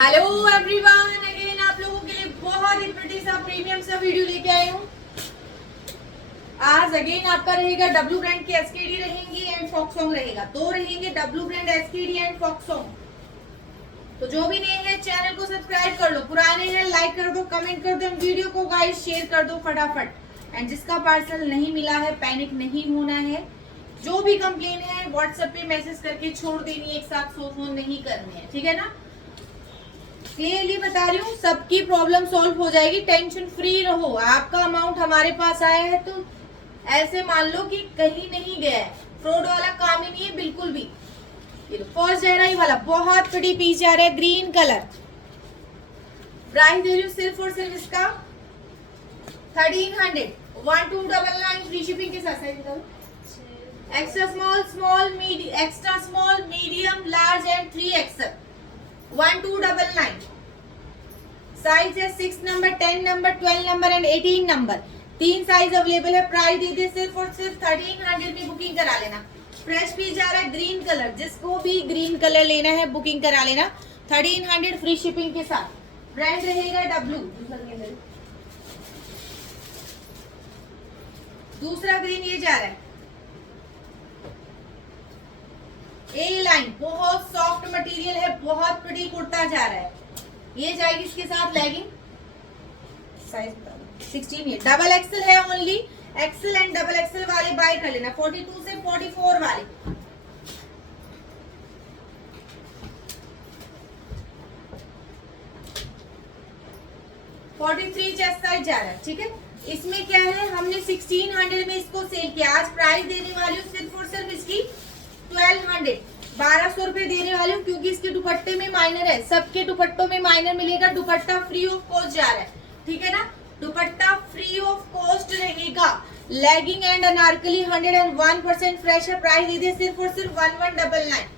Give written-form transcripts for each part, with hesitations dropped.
Hello everyone, again आप लोगों के लिए बहुत ही प्रिटी सा प्रीमियम सा वीडियो लेके आई हूँ। आज अगेन आपका रहेगा डब्लू ब्रांड की एसकेडी रहेंगी एंड फॉक्सोंग रहेगा। दो रहेंगे डब्लू ब्रांड एसकेडी एंड फॉक्सोंग। तो जो भी नए हैं चैनल को सब्सक्राइब कर लो, पुराने हैं लाइक कर दो, कमेंट कर दो, वीडियो को गाइस शेयर कर दो फटाफट। एंड जिसका पार्सल नहीं मिला है पैनिक नहीं होना है। जो भी कंप्लेन है व्हाट्सएप पे मैसेज करके छोड़ देनी, एक साथ फोन नहीं करने हैं, ठीक है ना। क्लियरली बता रही हूँ, सबकी प्रॉब्लम सॉल्व हो जाएगी, टेंशन फ्री रहो। आपका अमाउंट हमारे पास आया है तो ऐसे मान लो कि कहीं नहीं गया है, फ्रॉड वाला काम ही नहीं है बिल्कुल भी। ये फर्स्ट जा रहा है वाला, बहुत बड़ी पीस जा रहा है, ग्रीन कलर। प्राइस दे रही हूँ सिर्फ और सिर्फ इसका 1300, 1299 फ्री शिपिंग के साथ। Extra small, small medium, extra small, medium, large and 3XL 1299। Size है 6 number, 10 number, 12 number and 18 number. तीन साइज अवेलेबल है। प्राइस दे दिए सिर्फ और सिर्फ 1300 में बुकिंग करा लेना। फ्रेश पीस जा रहा है ग्रीन कलर, जिसको भी ग्रीन कलर लेना है बुकिंग करा लेना 1300 फ्री शिपिंग के साथ। ब्रांड रहेगा डब्लू। दूसरा ग्रीन ये जा रहा है ए लाइन, बहुत सॉफ्ट मटेरियल है, बहुत प्रिटी कुर्ता जा रहा है। ये जाएगी इसके साथ लेगिंग। साइज 16, ये डबल एक्सेल है only. XL and double XL वाले बाय कर लेना, 42 से 44 वाले। चेस्ट साइज जा रहा है, ठीक है। इसमें क्या है, हमने 1600 में इसको सेल किया। आज प्राइस देने वाली हूँ सिर्फ और सिर्फ इसकी 1200, 1200 रुपए देने वाली हूँ, क्योंकि इसके दुपट्टे में माइनर है। सबके दुपट्टों में माइनर मिलेगा। दुपट्टा फ्री ऑफ कॉस्ट जा रहा है, ठीक है ना। दुपट्टा फ्री ऑफ कॉस्ट रहेगा। लेगिंग एंड अनारकली 101% फ्रेश है। प्राइस दीजिए सिर्फ और सिर्फ 1199।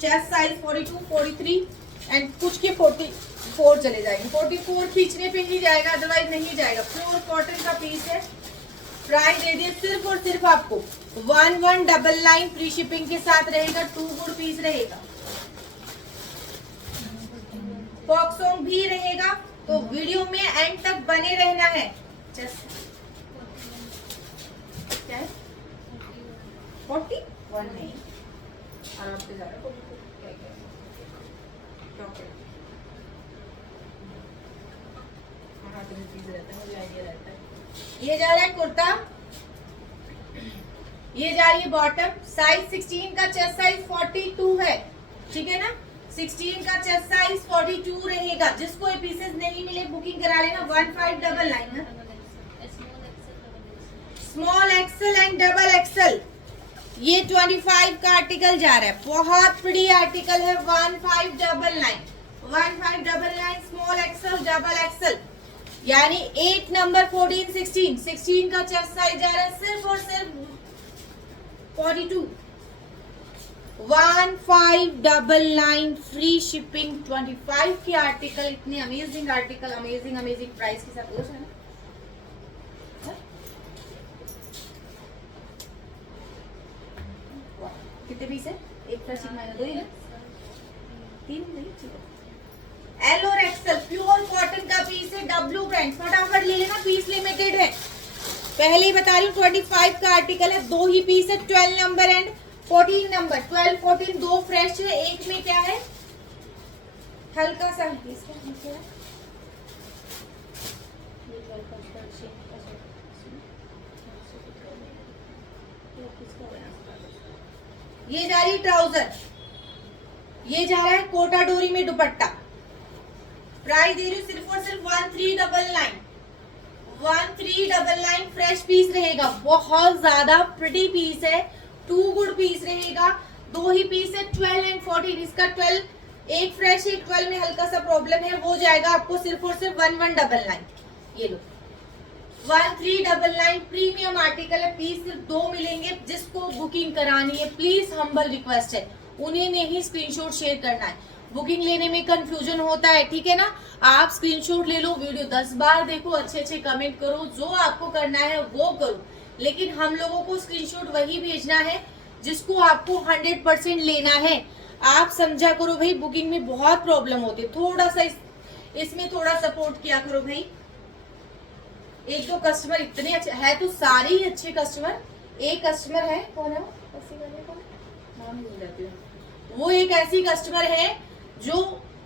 चेस्ट साइज 42, 43 एंड कुछ के 44 चले जाएंगे। 44 खींचने पे ही जाएगा, अदरवाइज नहीं जाएगा। प्योर कॉटन का पीस है। प्राइस दे दिए सिर्फ और सिर्फ आपको 1199 फ्री शिपिंग के साथ रहेगा। 2 गुड पीस रहेगा। फॉक्सोंग भी रहेगा, तो वीडियो में एंड तक बने रहना है। क्या है 41 नहीं, आराम से जा रहा है। ये जा रहा है कुर्ता, ये जा रही है बॉटम। साइज 16 का, चेस्ट साइज 42 है, ठीक है ना। 16 का चेस्ट साइज 42 रहेगा। जिसको ये पीसेस नहीं मिले बुकिंग करा लेना 1599। Small XL and double XL, ये 25 का आर्टिकल जा रहा है। बहुत बड़ी आर्टिकल है। 1599, 1599 स्मॉल एक्सेल, डबल एक्सेल, यानी 8 नंबर, 14, 16 का चेस्ट साइज जा रहा है सिर्फ और सिर्फ 42। 1599 फ्री शिपिंग। 25 की आर्टिकल, इतने अमेजिंग आर्टिकल, अमेजिंग प्राइस के साथ। है ना? कितने पीस है? एक फ्रेश मैंने दो ही ना, 3 नहीं, ठीक है। एल और एक्सेल प्योर कॉटन का पीस है, डब्लू ब्रांड। फटाफट ले लेना, पीस लिमिटेड है। पहले ही बता रही हूँ 25 का आर्टिकल है। 2 ही पीस है, 12 नंबर एंड 14 नंबर। 12, 14 2 फ्रेश है। एक में क्या है, हल्का सा ये जा रही है ट्राउजर, ये जा रहा है कोटा डोरी में दुपट्टा। प्राइस दे रही हूँ सिर्फ और सिर्फ 1399। 1399 फ्रेश पीस रहेगा। बहुत ज्यादा प्रिटी पीस है। 2 गुड पीस रहेगा। 2 ही पीस है, 12 एंड 14। इसका 12 एक फ्रेश है, 12 में हल्का सा प्रॉब्लम है, वो जाएगा आपको सिर्फ और सिर्फ 1199। ये लो 1399 प्रीमियम आर्टिकल है। पीस सिर्फ 2 मिलेंगे। जिसको बुकिंग करानी है प्लीज हम्बल रिक्वेस्ट है, उन्हें नहीं स्क्रीनशॉट शेयर करना है। बुकिंग लेने में कंफ्यूजन होता है, ठीक है ना। आप स्क्रीनशॉट ले लो, वीडियो 10 बार देखो, अच्छे कमेंट करो, जो आपको करना है वो करो, लेकिन हम लोगों को स्क्रीनशॉट वही भेजना है जिसको आपको 100% लेना है। आप समझा करो भाई, बुकिंग में बहुत प्रॉब्लम होती है, थोड़ा सा इसमें थोड़ा सपोर्ट किया करो भाई। एक दो कस्टमर इतने अच्छे है, तो सारे ही अच्छे कस्टमर। एक कस्टमर है, कौन है वो, नाम भूल जाती हूँ, वो एक ऐसी कस्टमर है जो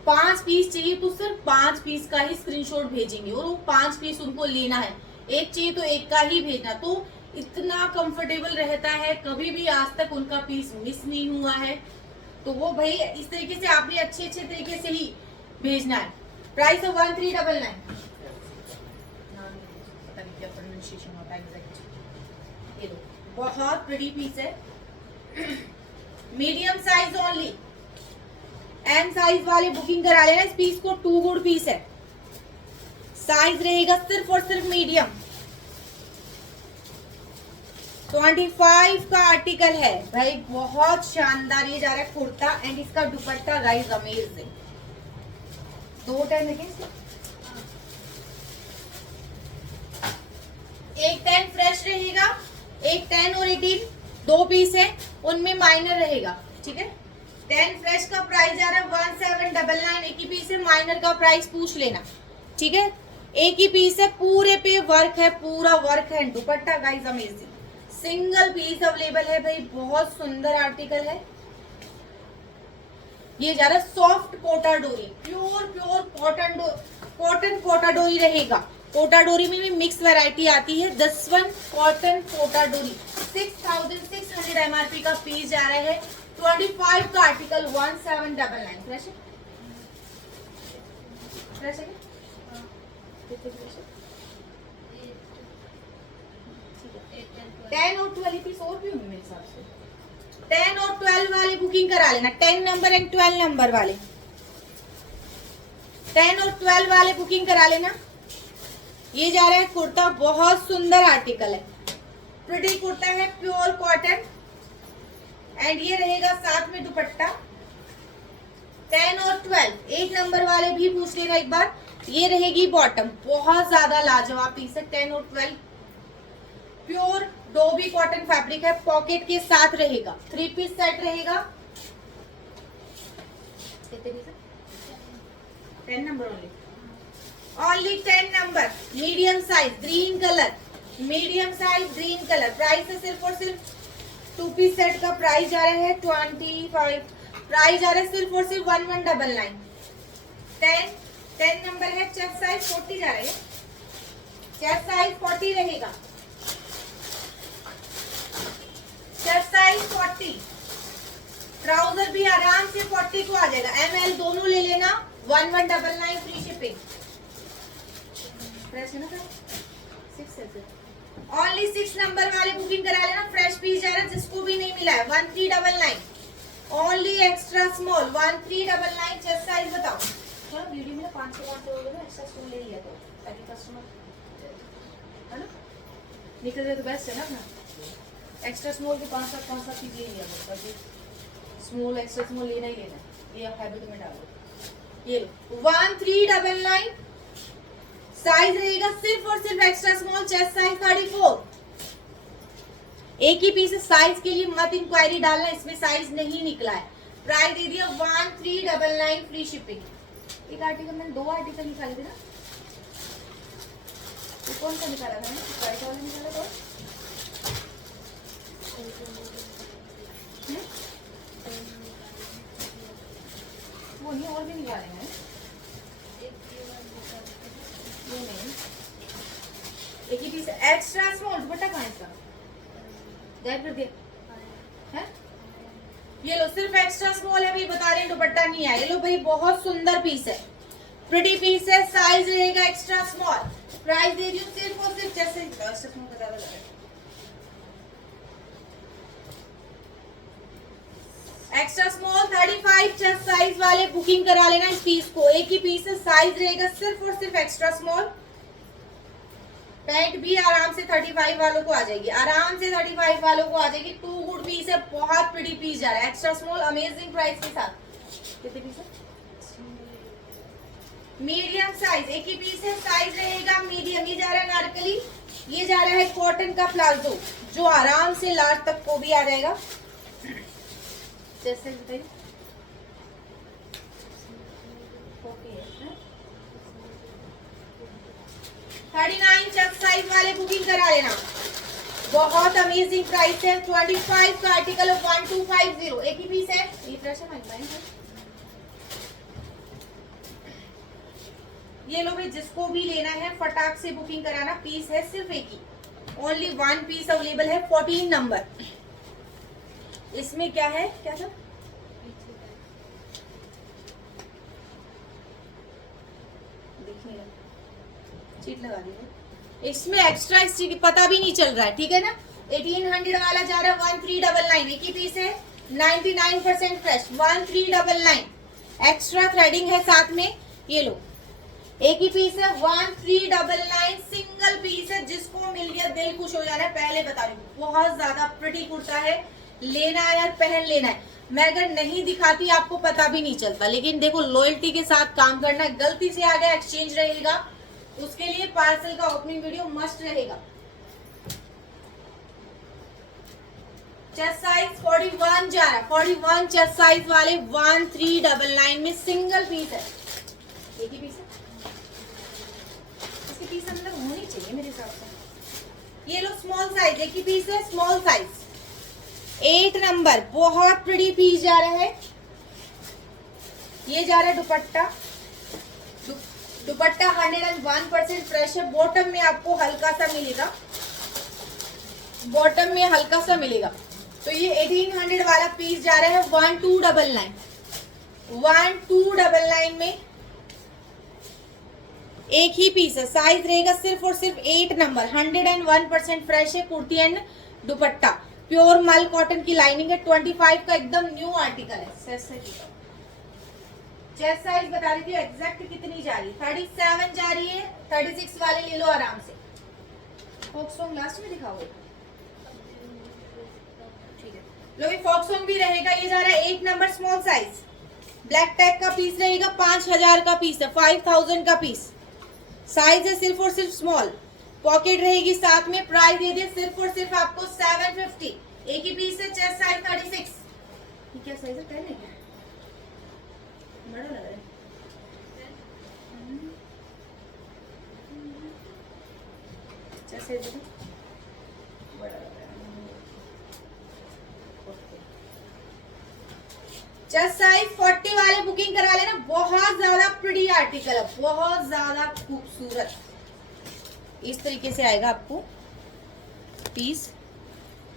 5 पीस चाहिए तो सिर्फ 5 पीस का ही स्क्रीनशॉट भेजेंगे, और वो 5 पीस उनको लेना है, एक चाहिए तो एक का ही भेजना। तो इतना कंफर्टेबल रहता है, कभी भी आज तक उनका पीस मिस नहीं हुआ है। तो वो भाई इस तरीके से आपने अच्छे अच्छे तरीके से ही भेजना है। प्राइस ऑफ 1399, पता नहीं क्या प्रोनाउंसिएशन होता है एग्जैक्ट। ये लो, बहुत बड़ी पीस है, medium size only. M size वाले बुकिंग करा लेना इस पीस को, 2 गुड पीस है, साइज रहेगा सिर्फ और सिर्फ मीडियम। 25 का आर्टिकल है भाई, बहुत शानदार ये जा रहा है कुर्ता, एंड इसका दुपट्टा गाइस अमेजिंग। 2 10 देखें इसको, एक 10 फ्रेश रहेगा, एक 10 और 18 2 पीस है, उनमें माइनर रहेगा, ठीक है। 10 फ्रेश का प्राइस आ रहा है 1799, एक ही पीस है, माइनर का प्राइस पूछ लेना, ठीक है। एक ही पीस है, पूरे पे वर्क है, पूरा वर्क है, dupatta guys amazing. Single piece available है भाई, बहुत सुंदर आर्टिकल है। ये जा रहा है सॉफ्ट कोटा डोरी, प्योर कॉटन कोटा डोरी रहेगा। कोटा डोरी में भी मिक्स वैरायटी आती है। 10 कॉटन कोटा डोरी 6600 MRP का पीस जा रहा है। 25 का आर्टिकल 1799। फ्रेश है, फ्रेश है, फ्रेश है। 10 और 12 पीस और भी होंगे मेरे हिसाब से। 10 और 12 वाले बुकिंग करा लेना, 10 नंबर एंड 12 नंबर वाले, 10 और 12 वाले बुकिंग करा लेना। ये जा रहा है कुर्ता, बहुत सुंदर आर्टिकल है, प्रिटी कुर्ता है, प्योर कॉटन, एंड ये रहेगा साथ में दुपट्टा। 10 और 12 एक नंबर वाले भी पूछ लेना एक बार। ये रहेगी बॉटम, बहुत ज्यादा लाजवाब पीस है। 10 और 12 प्योर डोबी कॉटन फैब्रिक है, पॉकेट के साथ रहेगा, 3 पीस सेट रहेगा। कितने पीस है? 10 number only 10 number, medium size green colour, medium size green colour. Price है सिर्फ और सिर्फ 2 पीस सेट का प्राइस जा रहा है 25, प्राइस जा रहा है सिर्फ और सिर्फ 1199। 10 नंबर है, चेस्ट साइज 40 जा रहा है, चेस्ट साइज 40 रहेगा, चेस्ट साइज 40। ट्राउजर भी आराम से 40 को आ जाएगा, ML दोनों ले लेना। 1199 फ्री शिपिंग। फ्रेश है ना, 6 है, ओनली 6 नंबर वाले बुकिंग करा लेना। फ्रेश पीस जा रहा है, जिसको भी नहीं मिला है 1399 only, extra small 1399। Chest size बताओ, थोड़ा वीडियो में 500 हो गया ना, एक्स्ट्रा स्मॉल ले लिया तो ताकि कस्टमर है ना निकल जाए तो बेस्ट है ना अपना। एक्स्ट्रा स्मॉल के 5-7 चीज ले लिया, स्मॉल एक्स्ट्रा स्मॉल लेना ही लेना, ये आप हैबिट में डालो। ये लो 1399, साइज रहेगा सिर्फ और सिर्फ एक्स्ट्रा स्मॉल, चेस्ट साइज 34। एक ही पीस, साइज के लिए मत इंक्वायरी डालना, इसमें साइज नहीं निकला है। प्राइस दे दिया 1399 फ्री शिपिंग। एक आर्टिकल मैंने 2 आर्टिकल निकाले थे ना, तो कौन सा निकाला था? व्हाइट वाला निकाला था, वो नहीं, और भी निकाले हैं। ये नहीं, एक ही पीस एक्स्ट्रा स्मॉल, दुपट्टा कहाँ है इसका? गायब कर दिया है। ये लो सिर्फ एक्स्ट्रा स्मॉल है भाई, बता रहे हैं दुपट्टा नहीं है। ये लो भाई, बहुत सुंदर पीस है, प्रिटी पीस है, साइज रहेगा एक्स्ट्रा स्मॉल। प्राइस दे रही हूँ सिर्फ और सिर्फ, जैसे एक्स्ट्रा स्मॉल बता रहा है, एक्स्ट्रा स्मॉल 35 चेस्ट साइज वाले बुकिंग करा लेना इस पीस को। एक ही पीस है, साइज रहेगा सिर्फ और सिर्फ एक्स्ट्रा स्मॉल। पैंट भी आराम से 35 वालों को आ जाएगी, आराम से 35 वालों को आ जाएगी। 2 गुड पीस है, बहुत प्रिटी पीस जा रहा है, एक्स्ट्रा स्मॉल अमेजिंग प्राइस के साथ। कितने पीस है? मीडियम साइज, एक ही पीस है, साइज रहेगा मीडियम। ये जा रहा है नारकली, ये जा रहा है कॉटन का प्लाजो, जो आराम से लास्ट तक को भी आ जाएगा। जैसे बताइए 39 चेस्ट साइज वाले बुकिंग करा लेना। बहुत अमेजिंग प्राइस है। 25 का आर्टिकल 1250, एक ही पीस है। ये फ्रेश है हमारे पास। ये लो भाई, जिसको भी लेना है फटाक से बुकिंग कराना। पीस है सिर्फ एक ही, ओनली 1 पीस अवेलेबल है। 14 नंबर। इसमें क्या है, क्या था, देखने लगा, चीट लगा दी। इसमें एक्स्ट्रा स्टिक पता भी नहीं चल रहा है, ठीक है ना। 1800 वाला जा रहा है 1399, एक ही पीस है। 99% फ्रेश 1399। एक्स्ट्रा थ्रेडिंग है साथ में। ये लो, एक ही पीस है 1399, सिंगल पीस है। जिसको मिल गया दिल खुश हो जाना है। पहले बता रही हूँ, बहुत ज्यादा प्रिटी कुर्ता है। लेना है यार, पहन लेना है। मैं अगर नहीं दिखाती आपको पता भी नहीं चलता, लेकिन देखो लॉयल्टी के साथ काम करना है। गलती से आ गया एक्सचेंज रहेगा, उसके लिए पार्सल का ओपनिंग वीडियो मस्ट रहेगा। चेस्ट साइज 41 जा रहा है। 41 चेस्ट साइज वाले 1399 में सिंगल पीस है। एक ही पीस है, इसके पीस अंदर होनी चाहिए मेरे हिसाब से। ये लो स्मॉल साइज, एक ही पीस है, स्मॉल साइज 8 नंबर। बहुत प्रिटी पीस जा रहा है। ये जा रहा है दुपट्टा। दुपट्टा 101% फ्रेश है। बॉटम में आपको हल्का सा मिलेगा, बॉटम में हल्का सा मिलेगा। तो ये 1800 वाला पीस जा रहा है 1299। 1299 में एक ही पीस है। साइज रहेगा सिर्फ और सिर्फ 8 नंबर। 101% फ्रेश है। कुर्ती एंड दुपट्टा प्योर मल कॉटन की लाइनिंग है। 25 का एकदम न्यू आर्टिकल है। चेस्ट साइज बता रही थी एग्जैक्ट कितनी जा रही है। 37 जा रही है। 36 वाले ले लो आराम से। फोक सॉन्ग लास्ट में दिखाओगे, ठीक है। लो ये फोक सॉन्ग भी रहेगा। ये जा रहा है 8 number small size. Black tag का पीस रहेगा। 5000 का पीस है। 5000 का पीस। साइज है सिर्फ और सिर्फ स्मॉल। पॉकेट रहेगी साथ में। प्राइस दे दे सिर्फ और सिर्फ आपको 750। एक ही पीस है। Chest size 36। ये क्या साइज है, 10 है क्या, बड़ा लग रहा है। चेस्ट साइज बड़ा लग रहा है। चेस्ट साइज 40 वाले बुकिंग करा लेना। बहुत ज्यादा प्रिटी आर्टिकल है, बहुत ज्यादा खूबसूरत। इस तरीके से आएगा आपको पीस।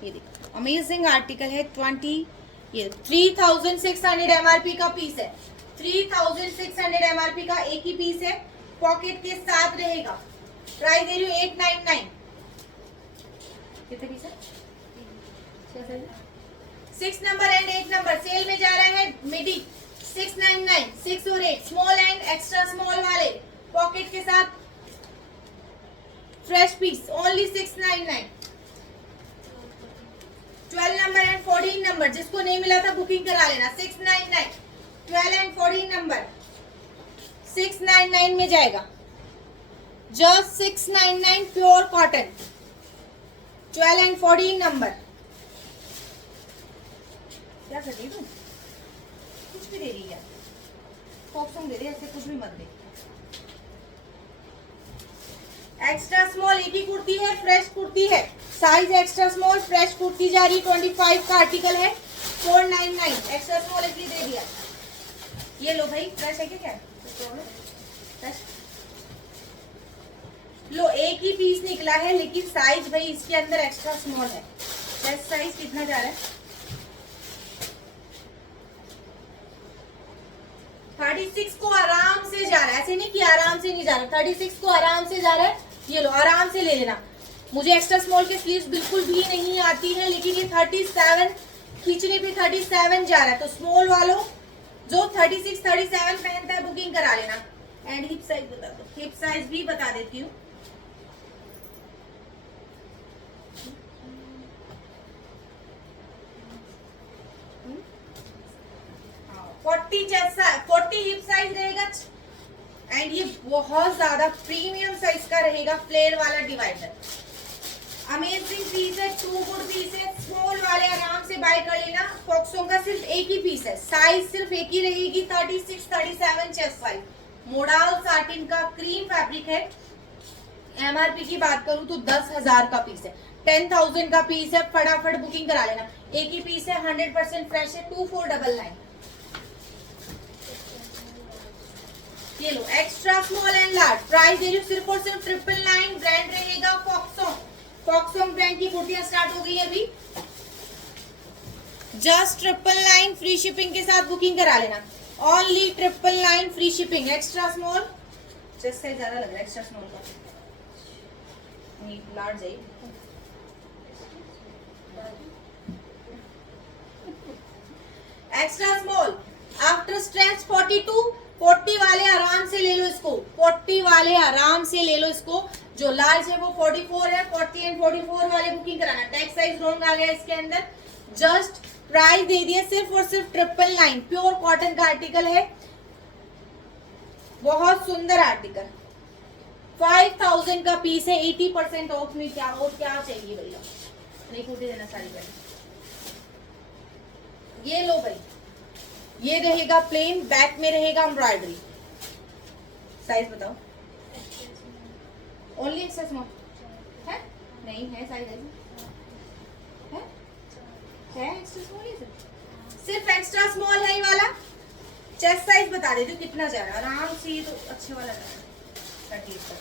ये देखो अमेजिंग आर्टिकल है। 3600 एमआरपी का पीस है। 3600 एमआरपी का एक ही पीस है। पॉकेट के साथ रहेगा। प्राइस दे रही हूँ 899। कितने पीस है? 6 नंबर एंड 8 नंबर सेल में जा रहा है। मिडी 699, 6 और 8 स्मॉल एंड एक्स्ट्रा स्मॉल वाले पॉकेट के साथ fresh piece only 699। 12 number and 14 number जिसको नहीं मिला था बुकिंग करा लेना। 699 12 एंड 14 नंबर 699 में जाएगा। Just 699 pure cotton 12 and 14 number. क्या कर रही हूँ, कुछ भी दे रही है, फॉक्सोंग दे रही है, ऐसे कुछ भी मत दे। एक्स्ट्रा स्मॉल एक ही कुर्ती है। फ्रेश कुर्ती है। Size extra small fresh kurti जा रही। 25 का आर्टिकल है। 499 एक्स्ट्रा स्मॉल इसलिए दे दिया। ये लो भाई, फ्रेश है क्या, फ्रेश लो। एक ही पीस निकला है लेकिन साइज भाई इसके अंदर एक्स्ट्रा स्मॉल है। चेस्ट साइज कितना जा रहा है? 36 को आराम से जा रहा है। ऐसे नहीं कि आराम से नहीं जा रहा, 36 को आराम से जा रहा है। ये लो आराम से ले लेना। मुझे एक्स्ट्रा स्मॉल के स्लीव्स बिल्कुल भी नहीं आती है, लेकिन ये 37 खींचने पे 37 जा रहा है। तो स्मॉल वालों जो 36 37 पहनता है बुकिंग करा लेना। एंड हिप साइज बता दो। हिप साइज भी बता देती हूँ। जैसा 40 हिप साइज रहेगा। एंड ये बहुत ज्यादा प्रीमियम साइज का रहेगा। फ्लेयर वाला डिवाइडर अमेजिंग पीस है। 2 गुड पीस है। स्मॉल वाले आराम से बाय कर लेना। फॉक्सों का सिर्फ एक ही पीस है। साइज सिर्फ एक ही रहेगी। 36 37 चेस्ट साइज मोडाल साटिन का क्रीम फैब्रिक है। एमआरपी की बात करूं तो 10,000 का पीस है, 10,000 का पीस है। फटाफट बुकिंग करा लेना। एक ही पीस है, 100% फ्रेश है। 2499। ये लो extra small and large, price दे रही हूँ सिर्फ और सिर्फ 999। ब्रांड रहेगा फॉक्सोंग। फॉक्सोंग ब्रांड की कुर्तियां स्टार्ट हो गई अभी। जस्ट 999 फ्री शिपिंग के साथ बुकिंग करा लेना। Only 999 free shipping. Extra small, chest size ज्यादा लग रहा है एक्स्ट्रा स्मॉल का, लार्ज है। एक्स्ट्रा स्मॉल आफ्टर स्ट्रेच 42, 40 वाले आराम से ले लो इसको, 40 वाले आराम से ले लो इसको। जो लार्ज है वो 44 है, 40 एंड 44 वाले बुकिंग कराना। टैग साइज रॉन्ग आ गया इसके अंदर। जस्ट प्राइस दे दिया सिर्फ और सिर्फ 999। प्योर कॉटन का आर्टिकल है, बहुत सुंदर आर्टिकल। 5000 का पीस है, 80% ऑफ में। क्या और क्या चाहिए भैया, नहीं कूटे देना सारी पहले। ये लो भाई, ये रहेगा प्लेन, बैक में रहेगा एम्ब्रॉयडरी। साइज बताओ। ओनली एक्स्ट्रा स्मॉल है, नहीं है साइज है एक्स्ट्रा स्मॉल, ये सिर्फ एक्स्ट्रा स्मॉल है ये वाला। चेस्ट साइज बता देती हूँ कितना जा रहा है आराम से। ये तो अच्छे वाला जा रहा है 38 तक।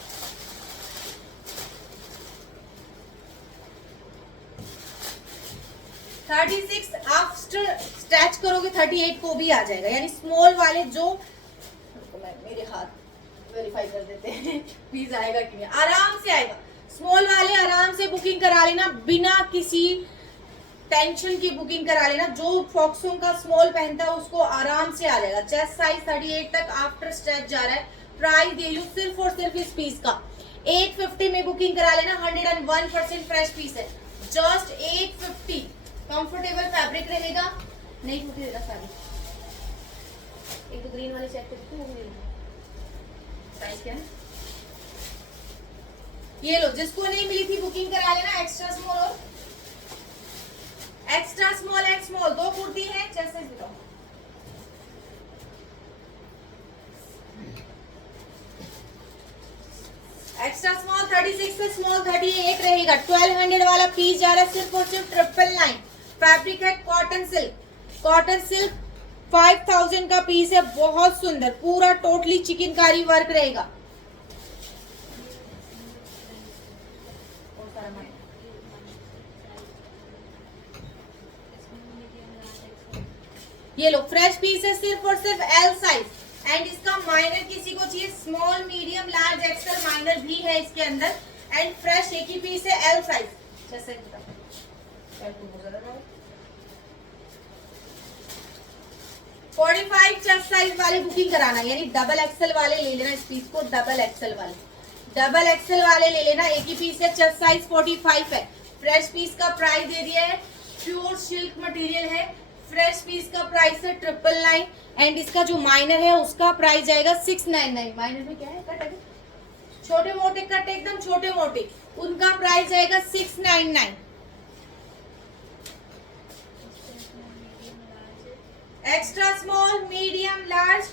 36 आफ्टर स्ट्रेच करोगे 38 को भी आ जाएगा। यानी स्मॉल वाले जो, मेरे हाथ वेरीफाई कर देते हैं प्लीज आएगा कि नहीं, आराम से आएगा। स्मॉल वाले आराम से बुकिंग करा लेना, बिना किसी टेंशन की बुकिंग करा लेना। जो फॉक्सोंग का स्मॉल पहनता है उसको आराम से आ जाएगा। चेस्ट साइज 38 तक आफ्टर स्ट्रेच जा रहा है। प्राइस दे लू सिर्फ और सिर्फ इस पीस का 850 में बुकिंग करा लेना। 101% फ्रेश पीस है, जस्ट 850। कंफर्टेबल फैब्रिक रहेगा, नहीं टूटेगा फैब्रिक। एक तो ग्रीन वाले चेक करते हैं, साइज क्या है। ये लो, जिसको नहीं मिली थी बुकिंग करा लेना। एक्स्ट्रा स्मॉल और एक्स्ट्रा स्मॉल, एक्स स्मॉल दो कुर्ती है। चेस्ट साइज बताओ। एक्स्ट्रा स्मॉल 36 से स्मॉल 38 रहेगा। 1200 वाला पीस जा रहा है सिर्फ और सिर्फ 999। फैब्रिक है कॉटन सिल्क, कॉटन सिल्क 5000 का पीस है। बहुत सुंदर, पूरा टोटली चिकनकारी वर्क रहेगा। ये लो फ्रेश पीस है सिर्फ और सिर्फ एल साइज। एंड इसका माइनर किसी को चाहिए, small medium large Excel minor भी है इसके अंदर। एंड फ्रेश एक ही पीस है एल साइज। 45 चेस्ट साइज वाले बुकिंग कराना, यानी डबल एक्सेल वाले ले लेना इस पीस को। डबल एक्सेल वाले ले लेना। एक ही पीस है, चेस्ट साइज 45 है। फ्रेश पीस का प्राइस दे दिया है, प्योर सिल्क मटेरियल है। फ्रेश पीस का प्राइस है 999। एंड इसका जो माइनर है उसका प्राइस जाएगा 699। माइनर में क्या है, कट है, छोटे मोटे कट, एकदम छोटे मोटे, उनका प्राइस जाएगा 699। Extra small, medium, large,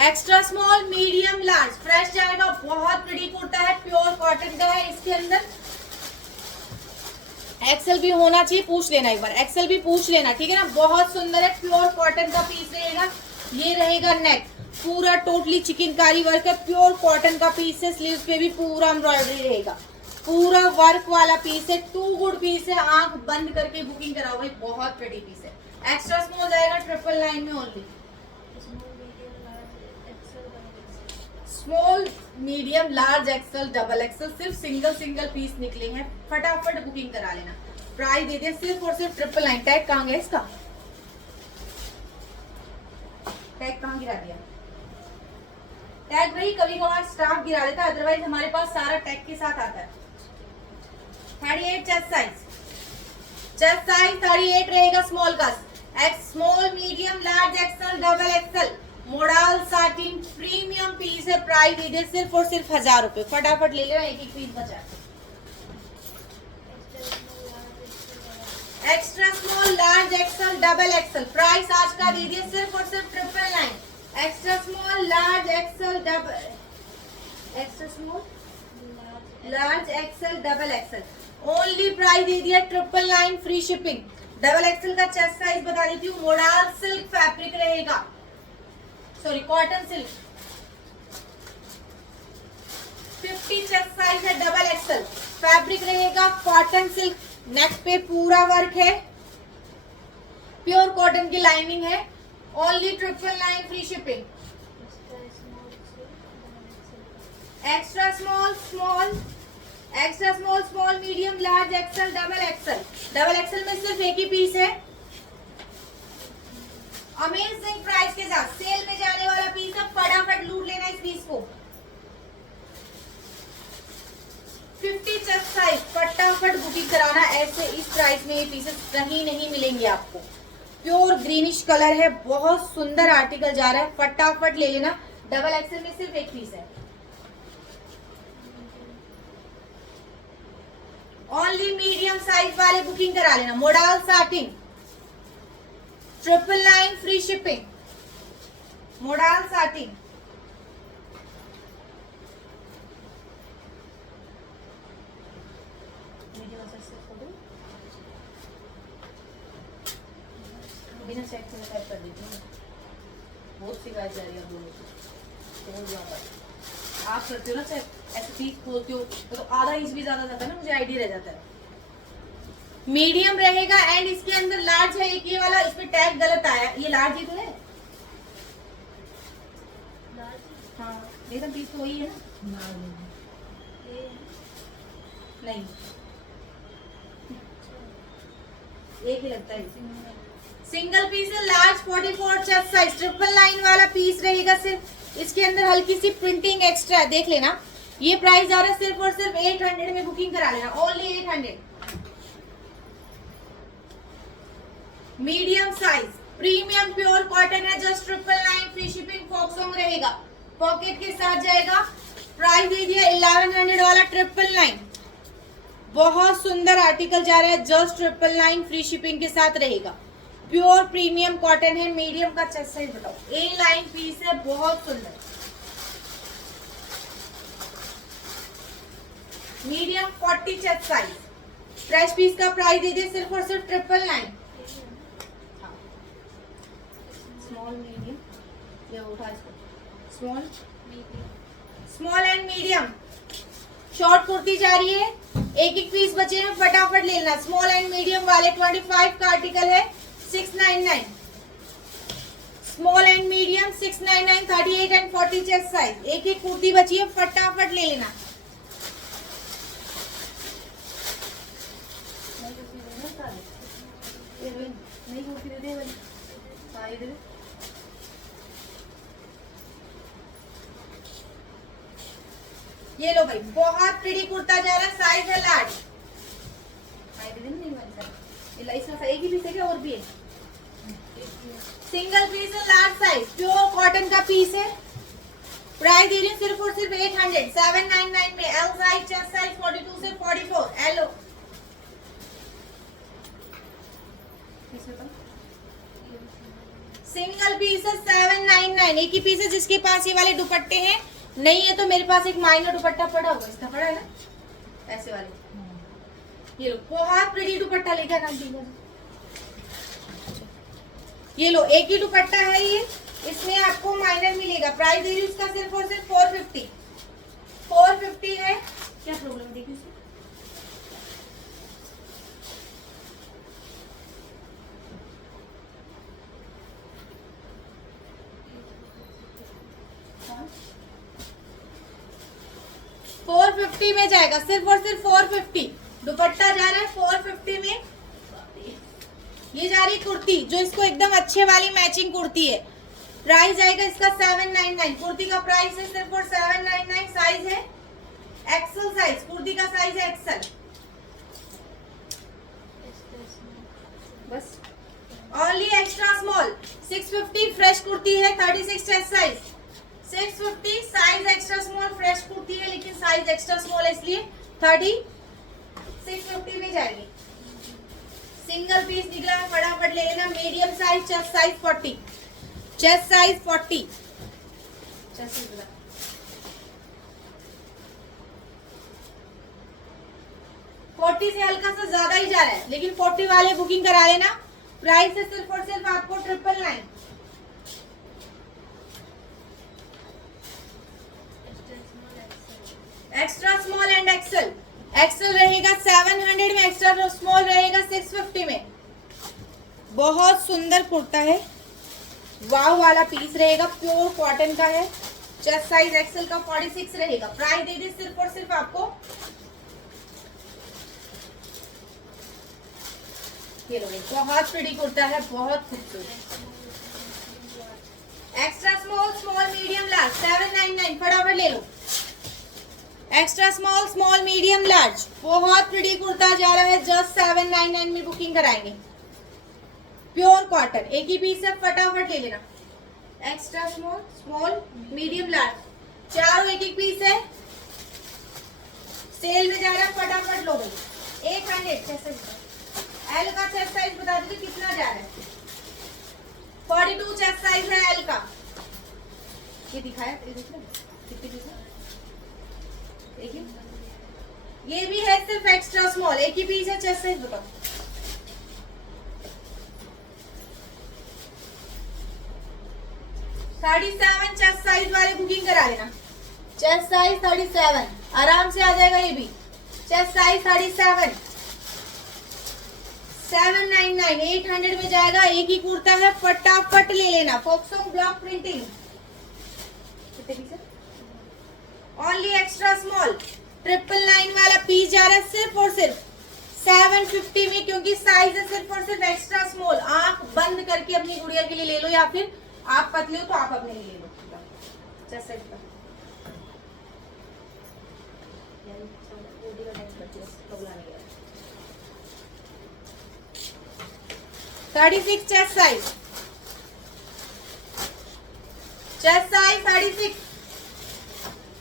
extra small, medium, large fresh जाएगा। बहुत बड़ी कुर्ता है, प्योर कॉटन का है। इसके अंदर एक्सेल भी होना चाहिए, पूछ लेना एक बार, एक्सेल भी पूछ लेना, ठीक है ना। बहुत सुंदर है, प्योर कॉटन का पीस रहेगा। ये रहेगा नेक, पूरा टोटली चिकनकारी वर्क है। प्योर कॉटन का पीस है, स्लीव्स पे भी पूरा एम्ब्रॉयडरी रहेगा। पूरा वर्क वाला पीस है, टू गुड पीस है। आंख बंद करके बुकिंग कराओ भाई, बहुत बड़ी पीस है। एक्स्ट्रा स्मॉल जाएगा 999 में ओनली। Small, medium, large, XL, double XL सिर्फ सिंगल पीस निकले हैं। फटाफट बुकिंग करा लेना। प्राइस दे दिया सिर्फ और सिर्फ 999। टैग कहाँ गया इसका, टैग कहाँ गिरा दिया। टैग भाई कभी कभार स्टाफ गिरा देता है, अदरवाइज हमारे पास सारा टैग के साथ आता है। 38 चेस्ट साइज 38 रहेगा स्मॉल का। Small, medium, large, XL, double XL, modal satin premium piece है। प्राइस दे दे सिर्फ और सिर्फ 1000 रुपए। फटाफट ले लेना, एक एक पीस बचा। Extra small, large XL, double XL. Price आज का दे दिए सिर्फ और सिर्फ 999। Extra small, large XL, double extra small, large XL, double XL. Only price दे दिया 999 फ्री शिपिंग। डबल एक्सल का चेस्ट साइज बता देती हूँ। मोडाल सिल्क फैब्रिक रहेगा, sorry cotton silk. 50 chest size है, डबल एक्सल फैब्रिक रहेगा, कॉटन सिल्क। नेक पे पूरा वर्क है, प्योर कॉटन की लाइनिंग है। Only 999 free shipping. Extra small, small, extra small, small, medium, large XL, double axle. Double axle में सिर्फ एक ही पीस है। अमेजिंग प्राइस के साथ सेल में जाने वाला पीस है, फटाफट लूट लेना इस पीस को। 50 चेस्ट साइज, फटाफट बुकिंग कराना। ऐसे इस प्राइस में ये पीसेस कहीं नहीं मिलेंगे आपको। प्योर ग्रीनिश कलर है, बहुत सुंदर आर्टिकल जा रहा है, फटाफट ले लेना। डबल एक्सल में सिर्फ एक पीस है। ओनली मीडियम साइज वाले बुकिंग करा लेना। Modal satin, 999 free shipping. Modal satin, बिना चेक से टाइप कर देती हूँ। बहुत शिकायत जा रही है आप दोनों से, बहुत ज्यादा। आप करते हो ना चेक, ऐसे पीस खोलते हो तो आधा इंच भी ज्यादा जाता है ना, मुझे आइडिया रह जाता है। मीडियम रहेगा एंड इसके अंदर लार्ज है। एक ये वाला, इस पे टैग गलत आया, ये लार्ज ही तो है। हाँ एकदम पीस तो वही है ना। नहीं, एक ही लगता है। सिंगल पीस है, लार्ज 44 चेस्ट साइज, 999 वाला पीस रहेगा सिर्फ। इसके अंदर हल्की सी प्रिंटिंग एक्स्ट्रा है, देख लेना। ये प्राइस आ रहा है सिर्फ और सिर्फ 800 में बुकिंग करा लेना। Only 800। Medium size, premium pure cotton है, जस्ट 999 फ्री शिपिंग। फॉक्सॉन्ग रहेगा, पॉकेट के साथ जाएगा। प्राइस दे दिया 1100 वाला 999। बहुत सुंदर आर्टिकल जा रहा है, जस्ट 999 फ्री शिपिंग के साथ रहेगा। प्योर प्रीमियम कॉटन है। मीडियम का चेस्ट साइज बताओ। ए लाइन पीस है, बहुत सुंदर। Medium 40 chest size, fresh piece का प्राइस दे दिए सिर्फ और सिर्फ 999। स्मॉल, मीडियम, ये उठा इसको। Small, small and medium. Short kurti जा रही है, एक एक पीस बचे हैं, फटाफट ले लेना। स्मॉल एंड मीडियम वाले 25 का आर्टिकल है, 699। Small and medium 699, 38 and 40 chest size. एक एक कुर्ती बची है, फटाफट ले लेना। नहीं कुर्ती दे दे वाली, हाँ ये दे दे। ये लो भाई, बहुत प्रीटी कुर्ता जा रहा है, साइज है लार्ज। इसका एक ही पीस है क्या, और भी है? सिंगल पीस है, लार्ज साइज, प्योर कॉटन का पीस है। प्राइस दे रही हूँ सिर्फ और सिर्फ 800, 799 में। एल साइज, चेस्ट साइज 42 से 44। एलो सिंगल पीस है, 799। एक ही पीस है। जिसके पास ये वाले दुपट्टे हैं, नहीं है तो मेरे पास एक माइनर दुपट्टा पड़ा होगा, इसका पड़ा है ना, ऐसे वाले। ये लो, बहुत प्रीटी दुपट्टा लेके आना। ये लो, एक ही दुपट्टा है ये, इसमें आपको माइनर मिलेगा। प्राइस दे रही हूँ इसका सिर्फ और सिर्फ 450। 450 है। क्या प्रॉब्लम है, देखिए इसमें। हाँ? 450 में जाएगा, सिर्फ और सिर्फ 450। दुपट्टा जा रहा है 450 में। ये जा रही कुर्ती, जो इसको एकदम अच्छे वाली मैचिंग कुर्ती है। प्राइस आएगा इसका 799। कुर्ती का प्राइस है सिर्फ और 799। साइज है एक्सल साइज, कुर्ती का साइज है एक्सल। बस only extra small 650 fresh kurti है, 36 chest size. 650 size extra small fresh kurti है, लेकिन साइज एक्स्ट्रा स्मॉल है इसलिए 650 में जाएगी। सिंगल पीस निकला है, फटाफट ले लेना। Medium size, chest size 40, chest size 40, chest size 40 से हल्का सा ज्यादा ही जा रहा है, लेकिन 40 वाले बुकिंग करा लेना। प्राइस है सिर्फ और सिर्फ आपको 999। Extra small and XL, XL रहेगा 700 में, एक्स्ट्रा स्मॉल रहेगा 650 में। बहुत सुंदर कुर्ता है, वाव वाला पीस रहेगा, प्योर कॉटन का है। चेस्ट साइज एक्सेल का 46 रहेगा। प्राइस दे दी सिर्फ और सिर्फ आपको, ये लो, बहुत प्रिटी कुर्ता है, बहुत खूबसूरत। Extra small, small, medium, large 799, फटाफट ले लो। Extra small, small, medium, large, बहुत प्रिटी कुर्ता जा रहा है, जस्ट 799 में बुकिंग कराएंगे। प्योर कॉटन, एक ही पीस है, फटाफट ले लेना। Extra small, small, medium, large, चारों एक एक पीस है, सेल में जा रहा है, फटाफट लो भाई। 800 एल का चेस्ट साइज बता दीजिए कितना जा रहा है। 42 चेस्ट साइज है एल का। ये दिखाया कितने पीस है? देखिए ये भी है सिर्फ एक्स्ट्रा स्मॉल, एक ही पीस है। चेस्ट साइज बताओ। साढ़े 7 चेस्ट साइज वाले बुकिंग करा लेना। चेस्ट साइज 37 आराम से आ जाएगा ये भी। चेस्ट साइज 37, 799, 800 में जाएगा। एक ही कुर्ता है, फटाफट ले लेना। फॉक्सोंग ब्लॉक प्रिंटिंग, कितने पीस है? ओनली एक्स्ट्रा स्मॉल, 999 वाला पीस जा रहा है सिर्फ और सिर्फ 750 में, क्योंकि साइज है सिर्फ और सिर्फ एक्स्ट्रा स्मॉल। आंख बंद करके अपनी गुड़िया के लिए ले लो, या फिर आप पतले हो तो आप अपने लिए ले लो। जैसे 36 chest size, chest size 36,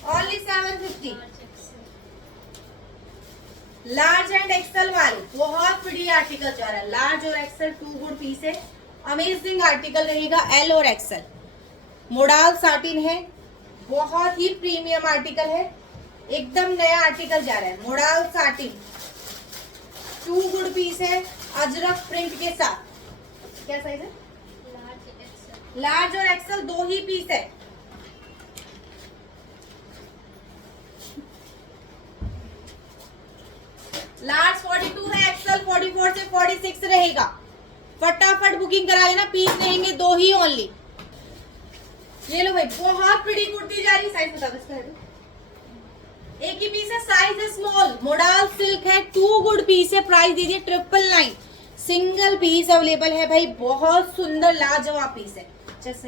only 750। Large and XL वाले बहुत प्रिटी आर्टिकल जा रहा है। लार्ज और एक्सेल 2 गुड पीस है, अमेजिंग आर्टिकल रहेगा। एल और एक्सेल, मोडाल साटिन है, बहुत ही प्रीमियम आर्टिकल है, एकदम नया आर्टिकल जा रहा है। मोडाल साटिन 2 गुड पीस है, अजरक प्रिंट के साथ। क्या साइज है? लार्ज और एक्सेल 2 ही पीस है। लार्ज 42 है, एक्सेल 44 से 46 रहेगा। फटाफट बुकिंग करा लेना, पीस रहेंगे 2 ही ओनली। ले लो भाई, बहुत प्रिटी कुर्ती जा रही। साइज बता दो इसका। एक ही पीस है, साइज है स्मॉल, मोडाल सिल्क है, 2 गुड पीस है। प्राइस दीजिए 999, सिंगल पीस अवेलेबल है भाई। बहुत सुंदर लाजवाब पीस है। जस्ट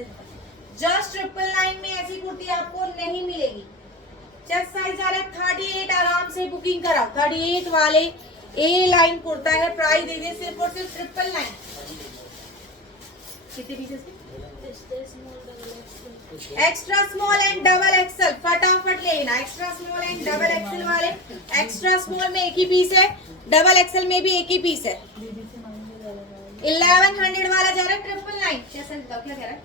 999 में ऐसी कुर्ती आपको नहीं मिलेगी। चेस्ट साइज आ रहा है 38, आराम से बुकिंग कराओ। 38 वाले ए लाइन कुर्ता है। प्राइस दे दिए सिर्फ और सिर्फ 999। कितने pieces? Extra small and double Excel, फटाफट ले लेना। Extra small and double XL वाले, एक्स्ट्रा स्मॉल में एक ही पीस है, डबल एक्सेल में भी एक ही पीस है। 1100 वाला जा रहा है 999। कैसे बताओ, क्या कह रहा है?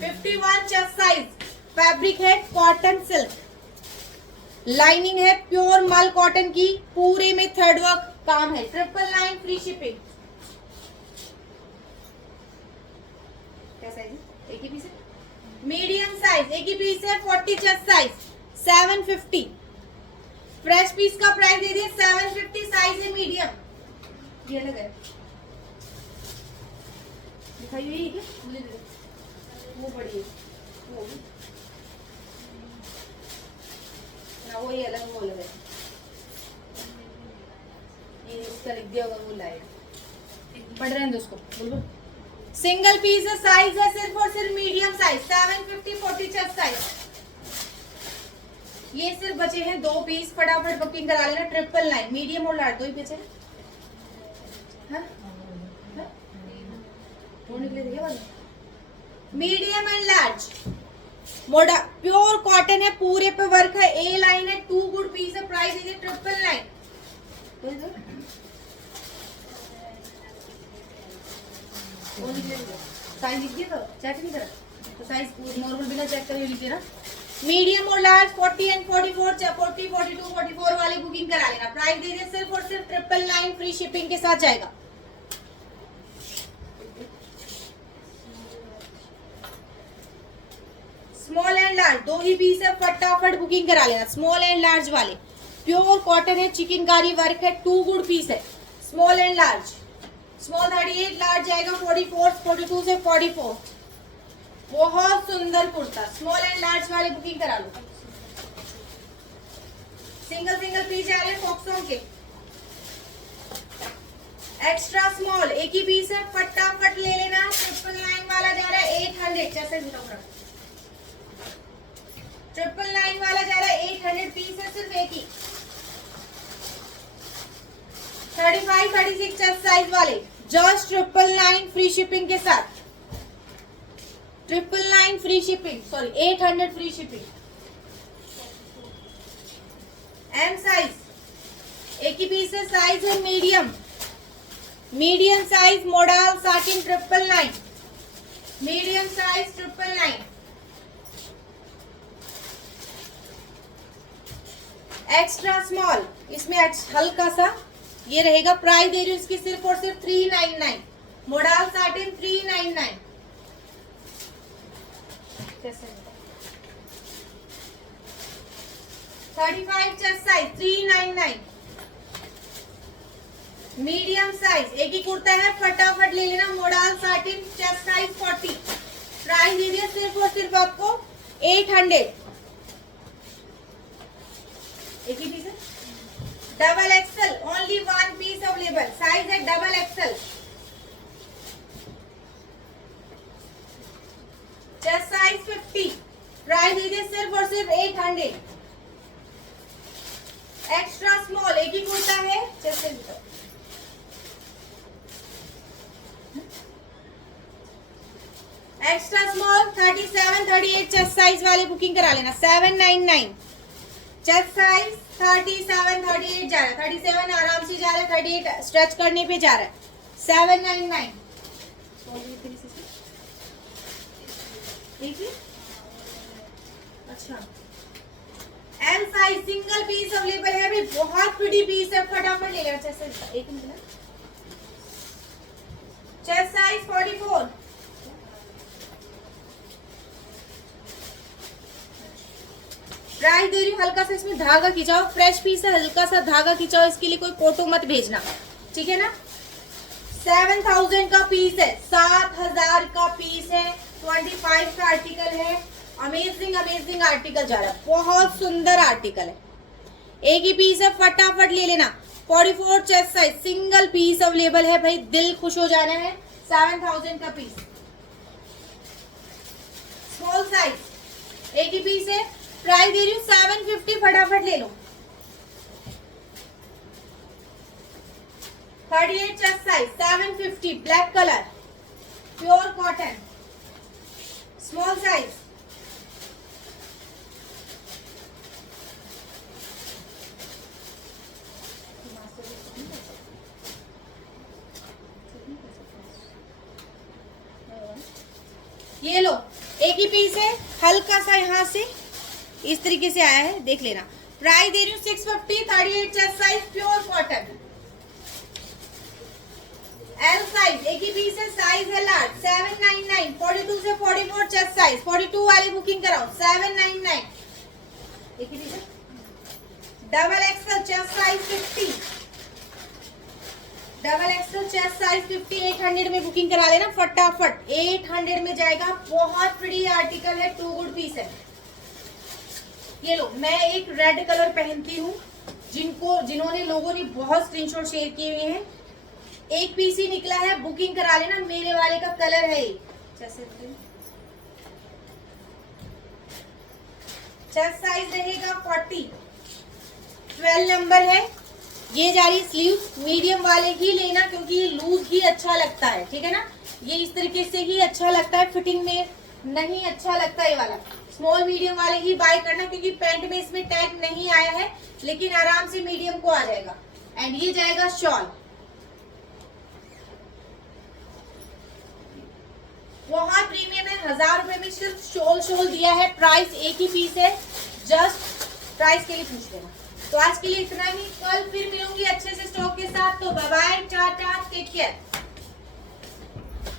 51 चेस्ट साइज, फैब्रिक है कॉटन सिल्क, लाइनिंग है प्योर मल कॉटन की, पूरे में थ्रेड वर्क काम है। 999, फ्री शिपिंग। क्या साइज है? एक ही पीस है, मीडियम साइज, एक ही पीस है। 40 चेस्ट साइज, 750। फ्रेश पीस का प्राइस दे दिए 750, साइज है मीडियम। ये अलग है, दिखाइए ये क्या? मुझे दे दो, वो बड़ी है, वो भी ना, वो ये अलग, वो अलग है। ये इसका लिख दिया होगा, वो लाएगा, पढ़ रहे हैं दोस्तों। बोलो, सिंगल पीस है, साइज है सिर्फ और सिर्फ मीडियम साइज, 750, 40 चेस्ट साइज। ये सिर्फ बचे हैं 2 पीस, फटाफट बुकिंग करा लेना। 999, मीडियम और लार्ज 2 ही बचे हैं। मीडियम एंड लार्ज मोडा प्योर कॉटन है, पूरे पे वर्क है, ए लाइन है, 2 गुड पीस है, प्राइस दीजिए 999। साइज लिख दिया, चेक नहीं करा तो साइज नॉर्मल बिना चेक करे लीजिए ना। मीडियम और लार्ज 40 एंड 44, 40, 42, 44 वाले बुकिंग करा लेना। प्राइस दीजिए सिर्फ और सिर्फ 999, फ्री शिपिंग के साथ जाएगा। स्मॉल एंड लार्ज 2 ही पीस है, फटाफट बुकिंग करा लेना। स्मॉल एंड लार्ज वाले प्योर कॉटन है, चिकनकारी वर्क है, 2 गुड पीस है, small and large. Small 38, large जाएगा 44, 42 से 44। बहुत सुंदर कुर्ता, स्मॉल एंड लार्ज वाले बुकिंग करा लो। सिंगल पीस जा रहे हैं फॉक्सों के। एक्स्ट्रा स्मॉल एक ही पीस है, फटाफट ले लेना। 999 वाला जा रहा है 800, जैसे 999 वाला जा रहा है 800 पीस है, सिर्फ एक ही। 35, 36 चेस्ट साइज वाले जस्ट 999 फ्री शिपिंग के साथ। 999 free shipping, sorry 800 free shipping. M size एक ही पीस है, साइज है medium. Medium size model satin 999, medium size 999। Extra small इसमें हल्का सा ये रहेगा। प्राइस दे रही हूँ इसकी सिर्फ और सिर्फ 399, modal satin 399। 35 chest size 399, medium size एक ही कुर्ता है, फटाफट ले लेना। Modal satin chest size 40, price दीजिए सिर्फ और सिर्फ आपको 800। एक ही पीस है, double XL, only 1 piece available, size है double XL. Chest size 50, price दीजिए सिर्फ और सिर्फ 800। एक्स्ट्रा स्मॉल एक ही कुर्ता है, chest extra small 37, 38 chest size वाले बुकिंग करा लेना। 799 चेस्ट साइज 37, 38 जा रहा है, 37 आराम से जा रहा है, 38 स्ट्रेच करने पे जा रहा है। 799 अच्छा। M size single piece available है भाई, बहुत प्रीटी पीस है, फटाफट ले लेना। चेस्ट एक मिनट, चेस्ट साइज 44, प्राइस दे रही हूँ हल्का सा इसमें धागा खिंचाओ, फ्रेश पीस है, हल्का सा धागा खिंचाओ, इसके लिए कोई फोटो मत भेजना, ठीक है ना। 7000 का पीस है, 7000 का पीस है, 25 का आर्टिकल है। अमेजिंग अमेजिंग आर्टिकल जा रहा है, बहुत सुंदर आर्टिकल है, एक ही पीस है, फटाफट ले लेना। 44 chest size single piece available है भाई, दिल खुश हो जाना है। 7000 का पीस, स्मॉल साइज एक ही पीस है, प्राइस दे रही हूँ 750, फटाफट ले लो। 38 chest size 750, black colour, pure cotton, small size. ये लो एक ही पीस है, हल्का सा यहाँ से इस तरीके से आया है, देख लेना। प्राइस दे रही हूँ 650, 38 chest size, pure cotton. L size एक ही पीस है, साइज है लार्ज। 799, 42 से 44 चेस्ट साइज, 42 वाली बुकिंग कराओ। 799 एक ही पीस है, double XL chest size 50, double XL chest size 50, 800 में बुकिंग करा लेना फटाफट, 800 में जाएगा। बहुत प्रीटी आर्टिकल है, 2 गुड पीस है। ये लो, मैं एक रेड कलर पहनती हूँ, जिन्होंने लोगों ने बहुत स्क्रीनशॉट शेयर किए हुए हैं, एक पीस ही निकला है, बुकिंग करा लेना, मेरे वाले का कलर है ये। चेस्ट साइज रहेगा 40, 12 नंबर है। ये जा रही स्लीव्स, मीडियम वाले ही लेना क्योंकि ये लूज ही अच्छा लगता है, ठीक है ना। ये इस तरीके से ही अच्छा लगता है, फिटिंग में नहीं अच्छा लगता ये वाला, स्मॉल मीडियम वाले ही बाय करना, क्योंकि पैंट में इसमें टैग नहीं आया है, लेकिन आराम से मीडियम को आ जाएगा। एंड ये जाएगा शॉल, बहुत प्रीमियम है। 1000 रुपए में सिर्फ शॉल दिया है, प्राइस एक ही पीस है, जस्ट प्राइस के लिए पूछ लेना। तो आज के लिए इतना ही, कल फिर मिलूंगी अच्छे से स्टॉक के साथ। तो bye bye, tata, take care.